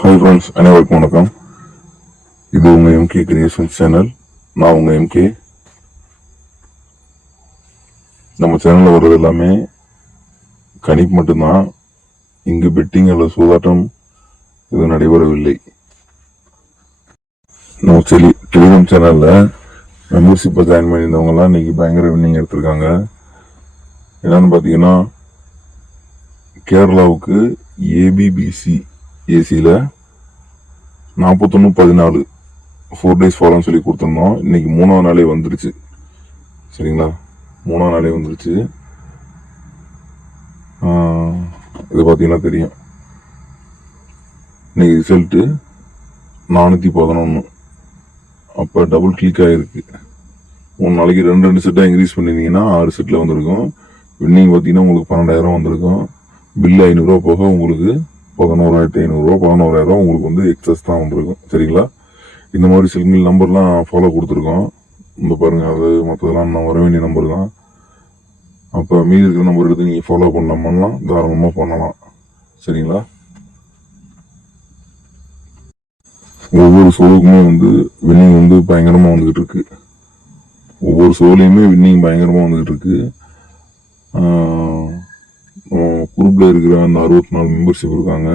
Hi friends, அனைவருக்கும் வணக்கம். இது உங்கள் எம்கே கிரியேஷன் சேனல். நான் உங்கள் எம்கே. நம்ம சேனலில் வர்றது எல்லாமே கணிப்பு மட்டும்தான். இங்கு பெட்டிங் அல்லது சூதாட்டம் இது நடைபெறவில்லை. நம்ம டெலிகிராம் சேனலில் மெம்பர்ஷிப்பை ஜாயின் பண்ணியிருந்தவங்கலாம் இன்னைக்கு பயங்கர வின்னிங் எடுத்திருக்காங்க. என்னன்னு பார்த்தீங்கன்னா, கேரளாவுக்கு ஏபிபிசி ஏசியில் 41-14 4 days ஃபாலோன்னு சொல்லி கொடுத்துருந்தோம். இன்னைக்கு 3ஆவது நாளே வந்துருச்சு. சரிங்களா, 3ஆவது நாளே வந்துருச்சு. இது பார்த்தீங்கன்னா தெரியும். இன்னைக்கு ரிசல்ட்டு 411. அப்போ டபுள் கிளிக் ஆகிருக்கு. 3 நாளைக்கு 2 செட்டாக இன்க்ரீஸ் பண்ணியிருந்தீங்கன்னா 6 செட்டில் வந்திருக்கும். வின்னிங் பார்த்தீங்கன்னா உங்களுக்கு 12,000 வந்திருக்கும். பில்லு 500 போக உங்களுக்கு 11,500 11,000 உங்களுக்கு வந்து எக்ஸஸ் தான் வந்திருக்கும். சரிங்களா, இந்த மாதிரி சிங்கிள் நம்பர்லாம் ஃபாலோ கொடுத்துருக்கோம். இந்த பாருங்க, அது மற்றதெல்லாம் நான் வர வேண்டிய நம்பர் தான். அப்போ மீதி இருக்கிற நம்பர் எடுத்து நீங்கள் ஃபாலோ பண்ணலாமல்லாம் தாராளமாக பண்ணலாம். சரிங்களா, ஒவ்வொரு ஷோவுக்குமே வந்து வின்னிங் வந்து பயங்கரமாக வந்துகிட்டு இருக்கு. ஒவ்வொரு ஷோலையுமே வின்னிங் பயங்கரமாக வந்துகிட்டு இருக்கு. குரூப்பில் இருக்கிற அந்த 64 மெம்பர்ஷிப் இருக்காங்க.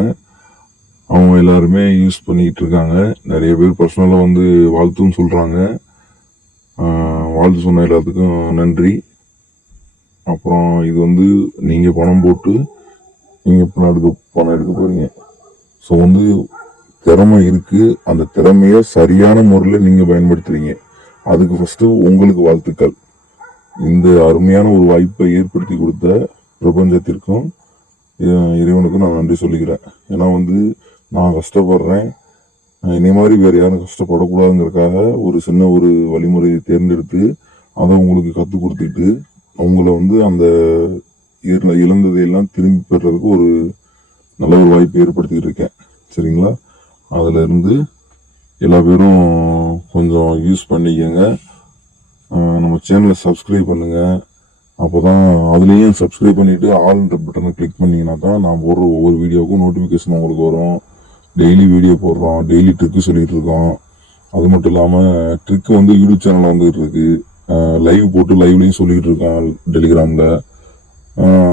அவங்க எல்லாருமே யூஸ் பண்ணிக்கிட்டு இருக்காங்க. நிறைய பேர் பர்சனலாக வந்து வாழ்த்துன்னு சொல்கிறாங்க. வாழ்த்து சொன்ன எல்லாத்துக்கும் நன்றி. அப்புறம் இது வந்து நீங்கள் பணம் போட்டு நீங்கள் பணம் எடுக்க போகிறீங்க. ஸோ வந்து திறமை இருக்குது. அந்த திறமையை சரியான முறையில் நீங்கள் பயன்படுத்துறீங்க. அதுக்கு ஃபஸ்ட்டு உங்களுக்கு வாழ்த்துக்கள். இந்த அருமையான ஒரு வாய்ப்பை ஏற்படுத்தி கொடுத்த பிரபஞ்சத்திற்கும் இறைவனுக்கும் நான் நன்றி சொல்லிக்கிறேன். ஏன்னா வந்து நான் கஷ்டப்படுறேன், இதே மாதிரி வேறு யாரும் கஷ்டப்படக்கூடாதுங்கிறதுக்காக ஒரு சின்ன ஒரு வழிமுறையை தேர்ந்தெடுத்து அதை உங்களுக்கு கற்றுக் கொடுத்துட்டு அவங்கள வந்து அந்த இழந்ததையெல்லாம் திரும்பி பெறதுக்கு ஒரு நல்ல ஒரு வாய்ப்பை ஏற்படுத்திக்கிட்டு இருக்கேன். சரிங்களா, அதில் இருந்து எல்லா பேரும் கொஞ்சம் யூஸ் பண்ணிக்கங்க. நம்ம சேனலை சப்ஸ்கிரைப் பண்ணுங்கள். அப்போ தான் அதுலேயும் சப்ஸ்கிரைப் பண்ணிவிட்டு ஆல்ன்ற பட்டனை கிளிக் பண்ணிங்கன்னா தான் நான் போடுற ஒவ்வொரு வீடியோவுக்கும் நோட்டிஃபிகேஷன் உங்களுக்கு வரும். டெய்லி வீடியோ போடுறோம், டெய்லி ட்ரிக்கு சொல்லிகிட்டு இருக்கோம். அது மட்டும் இல்லாமல் ட்ரிக்கு வந்து யூடியூப் சேனலில் வந்துகிட்டு இருக்கு. லைவ் போட்டு லைவ்லையும் சொல்லிகிட்டு இருக்கோம் டெலிகிராமில்.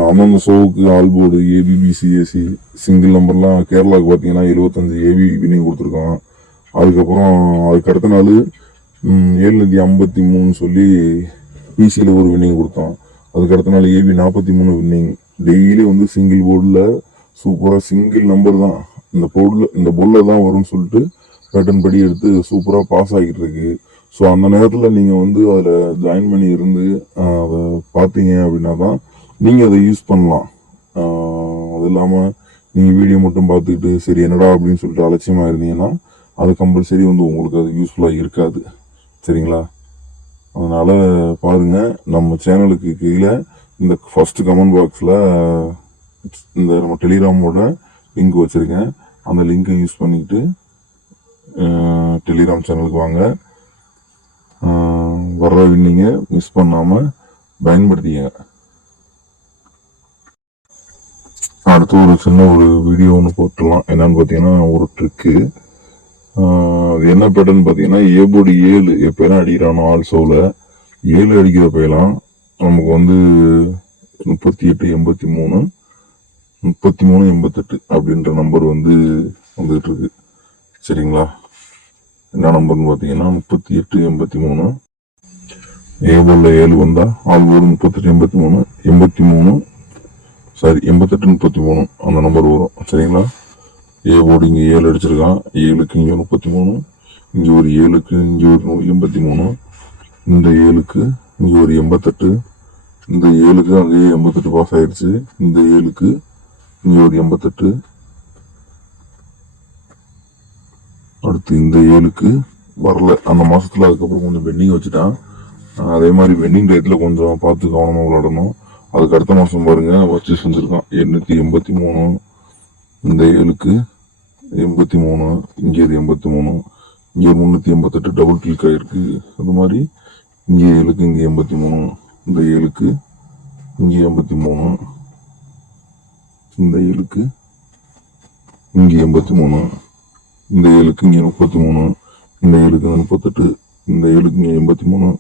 அந்தந்த ஷோவுக்கு ஆல்போர்டு ஏபிபிசிஏசி சிங்கிள் நம்பர்லாம் கேரளாவுக்கு பார்த்தீங்கன்னா 75 ஏபி வின்னிங் கொடுத்துருக்கோம். அதுக்கப்புறம் அதுக்கு அடுத்த நாள் 753 சொல்லி பிசியில் ஒரு வின்னிங் கொடுத்தோம். அதுக்கு அடுத்த நாள் ஏபி 43 வின்னிங். டெய்லி வந்து சிங்கிள் போர்டில் சூப்பராக சிங்கிள் நம்பர் தான் இந்த போர்டில் தான் வரும்னு சொல்லிட்டு பேட்டர்ன் படி எடுத்து சூப்பராக பாஸ் ஆகிட்டு இருக்கு. ஸோ அந்த நேரத்தில் நீங்கள் வந்து அதில் ஜாயின் பண்ணி இருந்து அதை பார்த்தீங்க அப்படின்னா தான் நீங்கள் அதை யூஸ் பண்ணலாம். அது இல்லாமல் நீங்கள் வீடியோ மட்டும் பார்த்துக்கிட்டு சரி என்னடா அப்படின்னு சொல்லிட்டு அலட்சியமாக இருந்தீங்கன்னா அது கம்பல்சரி வந்து உங்களுக்கு அது யூஸ்ஃபுல்லாக இருக்காது. சரிங்களா, அதனால் பாருங்கள், நம்ம சேனலுக்கு கீழே இந்த ஃபஸ்ட்டு கமெண்ட் பாக்ஸில் இந்த நம்ம டெலிகிராமோட லிங்க் வச்சுருக்கேன். அந்த லிங்கை யூஸ் பண்ணிக்கிட்டு டெலிகிராம் சேனலுக்கு வாங்க. வர்ற வின்னிங்கை மிஸ் பண்ணாமல் பயன்படுத்திங்க. அடுத்து ஒரு சின்ன ஒரு வீடியோ ஒன்று போட்டுடலாம். என்னன்னு பார்த்தீங்கன்னா, ஒரு ட்ரிக்கு. அது என்ன பேட்டர்ன்னு பார்த்தீங்கன்னா, ஏபோர்டு 7 எப்போலாம் அடிக்கிறானோ ஆல் ஷோவில் 7 அடிக்கிறப்பெல்லாம் நமக்கு வந்து 38-83 33-88 அப்படின்ற நம்பர் வந்து வந்துகிட்டு இருக்கு. சரிங்களா, என்ன நம்பர்னு பார்த்தீங்கன்னா 38-83. ஏபோர்டில் 7 வந்தால் ஆல்போர்டு 38-83 88-33 அந்த நம்பர் வரும். சரிங்களா, ஏபோர்டு இங்கே 7 அடிச்சிருக்கான். 7க்கு இங்கே 33, இங்கே ஒரு 7க்கு இங்கே ஒரு 83, இந்த 7க்கு இங்கே ஒரு 88, இந்த 7க்கு அங்கேயே 88 பாஸ் ஆயிடுச்சு. இந்த 7க்கு இங்கே ஒரு 88, அடுத்து இந்த 7க்கு வரல அந்த மாதத்தில். அதுக்கப்புறம் கொஞ்சம் பெண்டிங் வச்சுட்டான். அதே மாதிரி பெண்டிங் டயத்தில் கொஞ்சம் பார்த்து கவனமாக விளையாடணும். அதுக்கு அடுத்த மாதம் பாருங்கள் வச்சு செஞ்சுருக்கான் 883, இந்த 7க்கு 83, இங்கே 83, இங்கே 388 டபுள் கிளிக் ஆகிருக்கு. அது மாதிரி இங்கே 7க்கு இங்கே 83, இந்த 7க்கு இங்கே 83, இந்த 7க்கு இங்கே 83, இந்த ஏழுக்கு இங்கே 33, இந்த ஏழுக்கு 38, இந்த ஏழுக்கு இங்கே 83,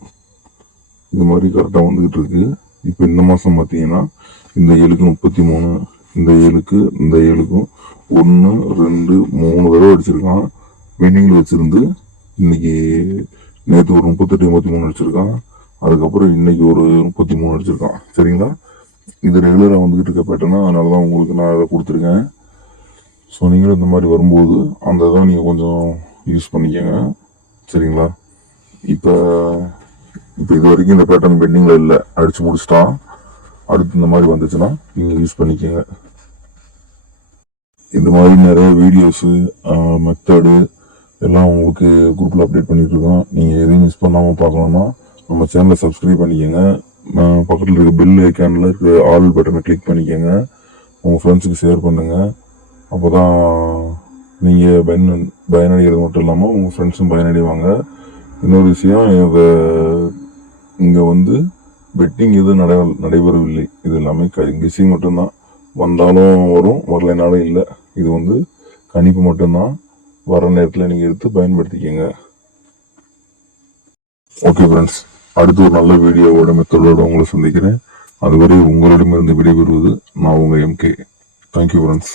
இது மாதிரி கரெக்டாக வந்துகிட்டு இருக்கு. இப்போ இந்த மாதம் பார்த்தீங்கன்னா இந்த ஏழுக்கு 33, இந்த ஏழுக்கும் 1 2 3 தடவை அடிச்சிருக்கான். மீனிங்கில் வச்சிருந்து இன்னைக்கு நேற்று ஒரு 38 83 அடிச்சிருக்கான். அதுக்கப்புறம் இன்னைக்கு ஒரு 33 அடிச்சிருக்கான். சரிங்களா, இது ரெகுலராக வந்துகிட்டு இருக்க பேட்டர்னா, அதனால தான் உங்களுக்கு நான் அதை கொடுத்துருக்கேன். ஸோ நீங்களும் இந்த மாதிரி வரும்போது அந்த இதை நீங்கள் கொஞ்சம் யூஸ் பண்ணிக்கோங்க. சரிங்களா, இப்போ இது வரைக்கும் இந்த பேட்டர்ன் பெண்டிங்கில் இல்லை, அடித்து முடிச்சிட்டான். அடுத்து இந்த மாதிரி வந்துச்சுன்னா நீங்கள் யூஸ் பண்ணிக்கோங்க. இந்த மாதிரி நிறைய வீடியோஸு மெத்தடு எல்லாம் உங்களுக்கு குரூப்பில் அப்டேட் பண்ணிட்டு இருக்கோம். நீங்கள் எதையும் மிஸ் பண்ணாமல் பார்க்கணுன்னா நம்ம சேனலை சப்ஸ்கிரைப் பண்ணிக்கோங்க. பக்கத்தில் இருக்க பெல் ஐக்கானில் இருக்கிற ஆல் பட்டனை கிளிக் பண்ணிக்கோங்க. உங்கள் ஃப்ரெண்ட்ஸுக்கு ஷேர் பண்ணுங்கள். அப்போ தான் நீங்கள் பயனடைகிறது மட்டும் இல்லாமல் உங்கள் ஃப்ரெண்ட்ஸும் பயனடைவாங்க. இன்னொரு விஷயம், இங்கே வந்து பெட்டிங் எதுவும் நடைபெறவில்லை. இது எல்லாமே கெஸ்ஸிங் மட்டும்தான். வந்தாலும் வரும், வரலைனாலும் இல்லை. இது வந்து கணிப்பு மட்டும்தான். வர நேரத்தில் நீங்கள் எடுத்து பயன்படுத்திக்கங்க. ஓகே ஃப்ரெண்ட்ஸ், அடுத்து ஒரு நல்ல வீடியோவோட மெத்தடோட உங்களை சந்திக்கிறேன். அதுவரை உங்களிடமிருந்து விடைபெறுவது நான் உங்கள் MK. Thank you friends.